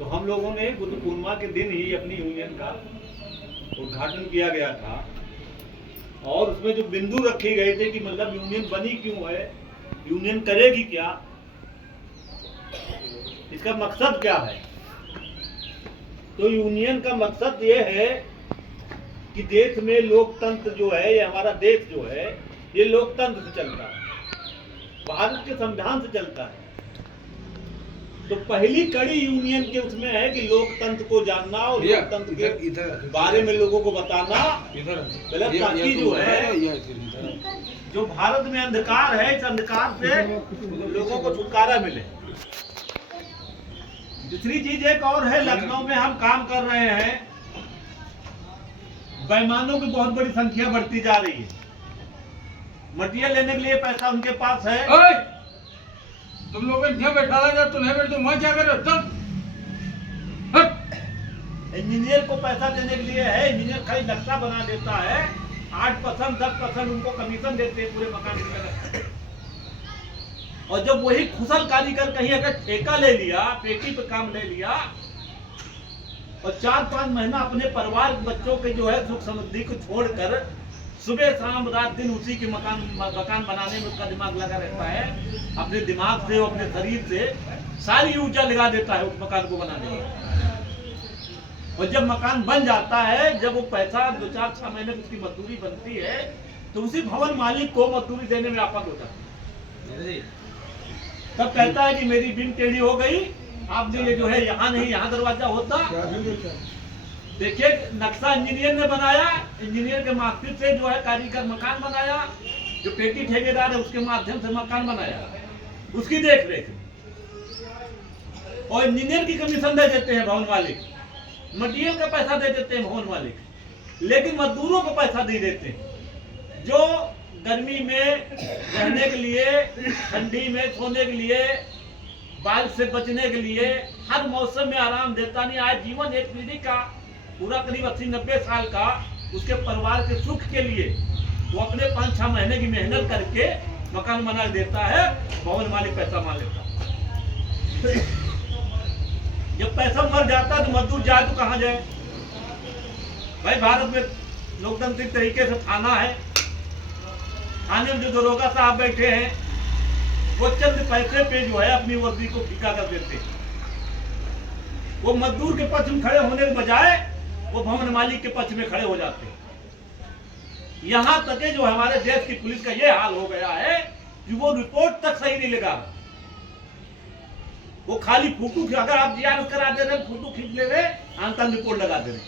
तो हम लोगों ने बुद्ध पूर्णिमा के दिन ही अपनी यूनियन का उद्घाटन किया गया था और उसमें जो बिंदु रखे गए थे कि मतलब यूनियन बनी क्यों है, यूनियन करेगी क्या, इसका मकसद क्या है। तो यूनियन का मकसद ये है कि देश में लोकतंत्र जो है, ये हमारा देश जो है ये लोकतंत्र से चलता है, भारत के संविधान से चलता है। तो पहली कड़ी यूनियन के उसमें है कि लोकतंत्र को जानना और लोकतंत्र के बारे में लोगों को बताना, ताकि जो है जो भारत में अंधकार है, इस अंधकार से लोगों को छुटकारा मिले। दूसरी चीज एक और है, लखनऊ में हम काम कर रहे हैं, बेईमानों की बहुत बड़ी संख्या बढ़ती जा रही है। मटेरियल लेने के लिए पैसा उनके पास है। तुम लोग यहाँ बैठा रहा, तुम नहीं बैठते वहां क्या कर रहे हो? इंजीनियर को पैसा देने के लिए है, इंजीनियर खाली नक्शा बना देता है, 8% 10% उनको कमीशन देते हैं पूरे मकान के। और जब वही कुशल कारीगर कहीं अगर ठेका ले लिया, पेटी पे काम ले लिया और 4-5 महीना अपने परिवार के बच्चों के जो है सुख समृद्धि को छोड़कर सुबह शाम रात दिन उसी के मकान बनाने में उसका दिमाग लगा रहता है, अपने दिमाग से अपने शरीर से सारी ऊर्जा लगा देता है उस मकान को बनाने में। और जब मकान बन जाता है, जब वो पैसा 2-4-6 महीने की उसकी मजदूरी बनती है, तो उसी भवन मालिक को मजदूरी देने में आफत हो जाती है। तब कहता है कि मेरी बिन टेढ़ी हो गई, आपने ये जो है यहाँ नहीं, यहाँ दरवाजा होता। देखिए, नक्शा इंजीनियर ने बनाया, इंजीनियर के मास्टर से जो है कारीगर मकान बनाया, जो पेटी ठेकेदार है उसके माध्यम से मकान बनाया, उसकी देख रेख। और इंजीनियर की कमीशन दे देते हैं भवन मालिक, मटेरियल का पैसा दे देते हैं भवन मालिक, लेकिन मजदूरों को पैसा नहीं देते, जो गर्मी में रहने के लिए, ठंडी में सोने के लिए, बारिश से बचने के लिए, हर मौसम में आराम देता नहीं। आज जीवन एक पीढ़ी का पूरा करीब 80-90 साल का, उसके परिवार के सुख के लिए वो अपने 5-6 महीने की मेहनत करके मकान बना देता है, भवन मालिक पैसा मान लेता है। जब पैसा मर जाता है तो मजदूर जाए तो कहाँ जाए भाई? भारत में लोकतांत्रिक तरीके से थाना है, थाने में जो दरोगा साहब बैठे हैं वो चंद पैसे पे जो है अपनी वर्दी को फीका कर देते हैं। वो मजदूर के पक्ष में खड़े होने के बजाय वो भवन मालिक के पक्ष में खड़े हो जाते हैं। यहाँ तक जो हमारे देश की पुलिस का ये हाल हो गया है कि वो रिपोर्ट तक सही नहीं लगा, वो खाली फोटो, अगर आप जीआर करा दे रहे, फोटो खींच ले रहे, आंतन रिपोर्ट लगा दे रहे।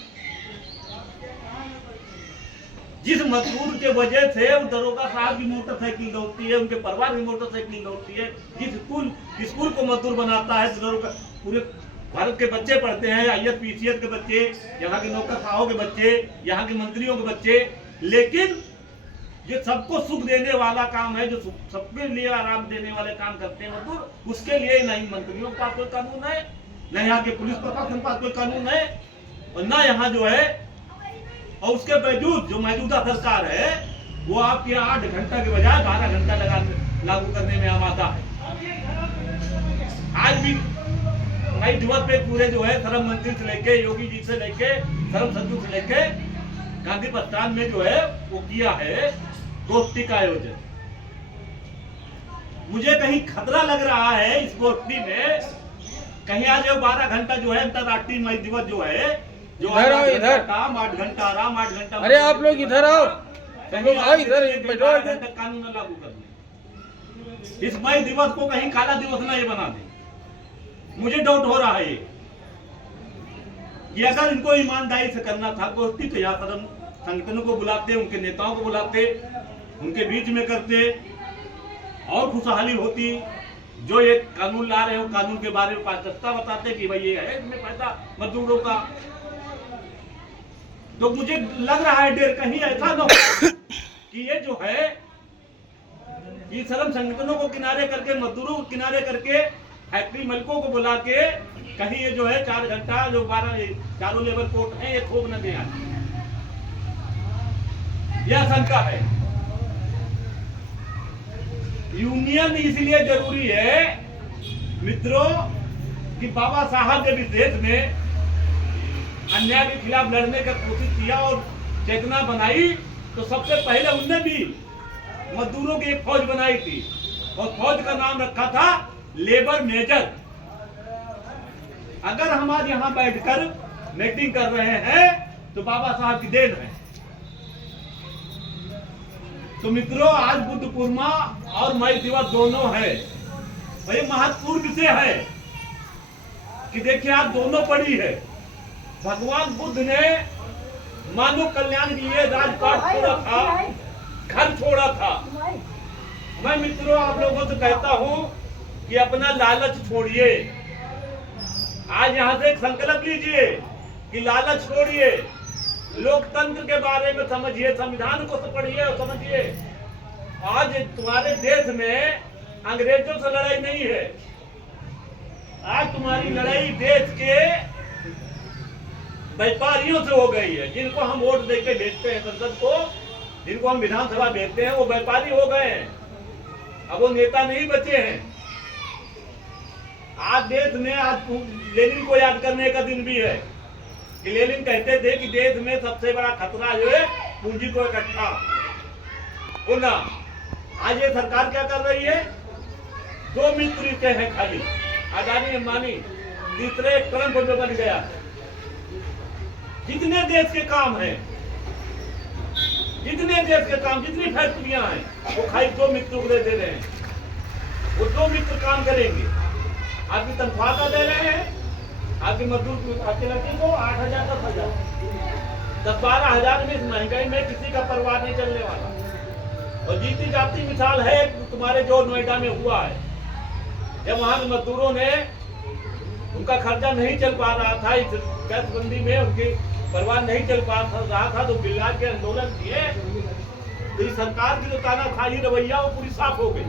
जिस मजदूर के वजह से उस दरोगा साहब की मोटरसाइकिल दौड़ती है, उनके परिवार की मोटरसाइकिल दौड़ती है, जिस स्कूल को मजदूर बनाता है, पूरे भारत के बच्चे पढ़ते हैं, IAS PCS के बच्चे, यहाँ के नौकरशाहों के बच्चे, यहाँ के मंत्रियों के बच्चे, लेकिन ये सबको सुख देने वाला काम है, जो सबके लिए आराम देने वाले काम करते हैं मजदूर, उसके लिए नहीं मंत्रियों के पास कोई कानून है, न यहाँ के पुलिस प्रशासन के पास कोई कानून है, और न यहाँ जो है, और उसके बावजूद जो मौजूदा सरकार है वो आपके 8 घंटा के बजाय 12 घंटा लागू करने में आमादा है। आज भी कई दिवस पे पूरे जो है श्रम मंत्री से लेके, योगी जी से लेके, श्रम सचिव से लेके गांधी प्रस्थान में जो है वो किया है गोष्ठी का आयोजन। मुझे कहीं खतरा लग रहा है इस गोष्ठी में, कहीं आज 12 घंटा जो है अंतर्राष्ट्रीय महिला दिवस जो है, जो इधर काम 8 घंटा आराम, 8 घंटा, अरे आप लोग इधर आओ, कहीं आओ इधर बैठो, कानून लागू कर दे। इस मई दिवस को कहीं काला दिवस ना ये बना दे। मुझे डाउट हो रहा है कि अगर इनको ईमानदारी से करना था गोष्ठी तो यहाँ पर संगठनों को बुलाते, उनके नेताओं को बुलाते, उनके बीच में करते और खुशहाली होती। जो ये कानून ला रहे हो, कानून के बारे में पारदर्शिता बताते कि भाई ये है इसमें फायदा मजदूरों का। तो मुझे लग रहा है डर कहीं ऐसा ना हो कि ये जो है ये श्रम संगठनों को किनारे करके, मजदूरों को किनारे करके, फैक्ट्री मालिकों को बुला के कहीं ये जो है 4 घंटा जो 12 चारों लेवल कोर्ट है ये थोप न दे। यह शंका है। यूनियन इसलिए जरूरी है मित्रों कि बाबा साहब जब इस देश में अन्याय के खिलाफ लड़ने का कोशिश किया और चेतना बनाई, तो सबसे पहले उनने भी मजदूरों की एक फौज बनाई थी और फौज का नाम रखा था लेबर मेजर। अगर हम आज यहाँ बैठकर मीटिंग कर रहे हैं तो बाबा साहब की देन है। तो मित्रों, आज बुद्ध पूर्णिमा और मई दिवस दोनों है। और ये महत्वपूर्ण विषय है कि देखिए आज दोनों पड़ी है। भगवान बुद्ध ने मानव कल्याण के लिए राजपाट छोड़ा था, घर छोड़ा था। मैं मित्रों आप लोगों से कहता हूं कि अपना लालच छोड़िए। आज यहां से एक संकल्प लीजिए कि लालच छोड़िए, लोकतंत्र के बारे में समझिए, संविधान को पढ़िए और समझिए। आज तुम्हारे देश में अंग्रेजों से लड़ाई नहीं है, आज तुम्हारी लड़ाई देश के व्यापारियों से हो गई है। जिनको हम वोट देके भेजते हैं संसद को, जिनको हम विधानसभा भेजते हैं, वो व्यापारी हो गए हैं, अब वो नेता नहीं बचे हैं। आज देश में आज लेनिन को याद करने का दिन भी है कि लेनिन कहते थे कि देश में सबसे बड़ा खतरा जो है पूंजी को इकट्ठा होना। आज ये सरकार क्या कर रही है? दो मित्र के हैं खाली, अदानी अंबानी, तीसरे ट्रंप जो बन गया। जितने देश के काम हैं, जितने देश के काम, जितनी फैक्ट्रियां हैं, वो खाली दो मित्रों को दे रहे हैं। वो दो मित्र काम करेंगे, आपकी तनख्वाह का दे रहे हैं, आपके मजदूर आपके लड़के को 8,000 10,000 10-12,000 में इस महंगाई में किसी का परिवार नहीं चलने वाला। और जीती जाती मिसाल है तुम्हारे जो नोएडा में हुआ है, जब वहां के मजदूरों ने उनका खर्चा नहीं चल पा रहा था, इस गैसबंदी में उनके परिवार नहीं चल पा रहा था, तो बिल्ला के आंदोलन किए। तो इस सरकार की जो तानाशाही रवैया वो पूरी साफ हो गई।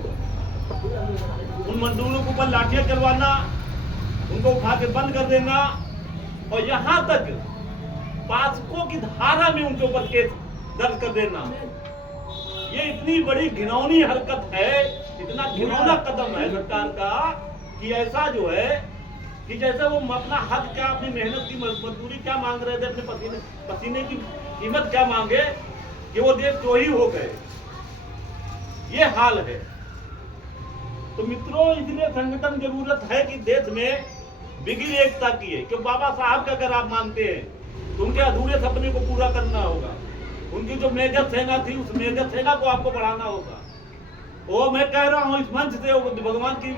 उन मजदूरों के ऊपर लाठियां चलवाना, उनको उठा के बंद कर देना, और यहाँ तक पासको की धारा में उनके ऊपर केस दर्ज कर देना। ये इतनी बड़ी घिनौनी हरकत है, इतना घिनौना कदम है सरकार का कि ऐसा जो है कि जैसे वो अपना हक क्या, अपनी मेहनत की मजदूरी क्या मांग रहे थे, अपने पसीने की कीमत क्या मांगे, कि वो देशद्रोही हो गए। ये हाल है। तो मित्रों, इसलिए संगठन जरूरत है कि देश में बिगड़ी एकता की है। क्यों बाबा साहब का अगर आप मानते हैं तो उनके अधूरे सपने को पूरा करना होगा। उनकी जो मेजर सेना थी, उस मेजर सेना को आपको बढ़ाना होगा। वो मैं कह रहा हूं इस मंच से, भगवान की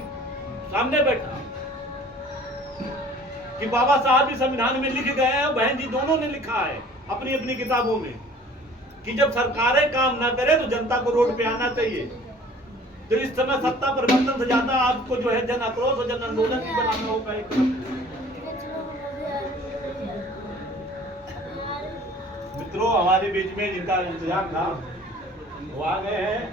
सामने बैठा कि बाबा साहब भी संविधान में लिख गए हैं, बहन जी दोनों ने लिखा है अपनी अपनी किताबों में कि जब सरकारें काम ना करे तो जनता को रोड पे आना चाहिए। तो इस समय सत्ता परिवर्तन से ज्यादा आपको जो है जन आक्रोश और जन आंदोलन भी बनाना होगा। एक मित्रों, हमारे बीच में जिनका इंतजाम था वो आ गए हैं।